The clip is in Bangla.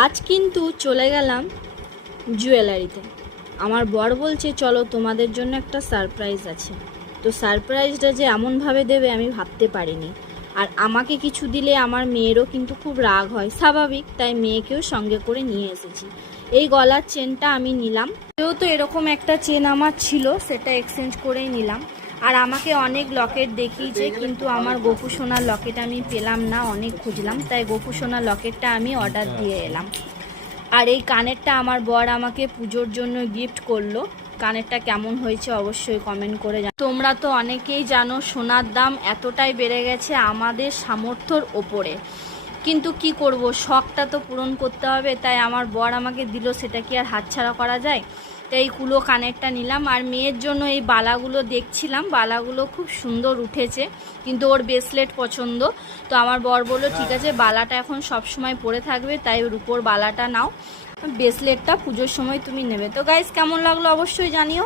আজ কিন্তু চলে গেলাম জুয়েলারিতে। আমার বর বলছে চলো তোমাদের জন্য একটা সারপ্রাইজ আছে। তো সারপ্রাইজটা যে এমনভাবে দেবে আমি ভাবতে পারিনি। আর আমাকে কিছু দিলে আমার মেয়েরও কিন্তু খুব রাগ হয়, স্বাভাবিক, তাই মেয়েকেও সঙ্গে করে নিয়ে এসেছি। এই গলার চেনটা আমি নিলাম, যেহেতু এরকম একটা চেন আমার ছিল সেটা এক্সচেঞ্জ করেই নিলাম। আর আমাকে অনেক লকেট দেখিয়েছে, কিন্তু আমার গোপু সোনার লকেট আমি পেলাম না, অনেক খুঁজলাম, তাই গোপু সোনার লকেটটা আমি অর্ডার দিয়ে এলাম। আর এই কানেরটা আমার বর আমাকে পুজোর জন্য গিফট করলো। কানেরটা কেমন হয়েছে অবশ্যই কমেন্ট করে তোমরা তো অনেকেই জানো সোনার দাম এতটাই বেড়ে গেছে আমাদের সামর্থ্যর ওপরে, কিন্তু কি করব, শখটা তো পূরণ করতে হবে, তাই আমার বর আমাকে দিল, সেটা কি আর হাতছাড়া করা যায়। তাই এই কুলো কানেরটা নিলাম। আর মেয়ের জন্য এই বালাগুলো দেখছিলাম, বালাগুলো খুব সুন্দর উঠেছে, কিন্তু ওর ব্রেসলেট পছন্দ। তো আমার বর বললো ঠিক আছে, বালাটা এখন সব সময় পরে থাকবে, তাই ওর উপর বালাটা নাও, ব্রেসলেটটা পুজোর সময় তুমি নেবে। তো গাইস কেমন লাগলো অবশ্যই জানিও।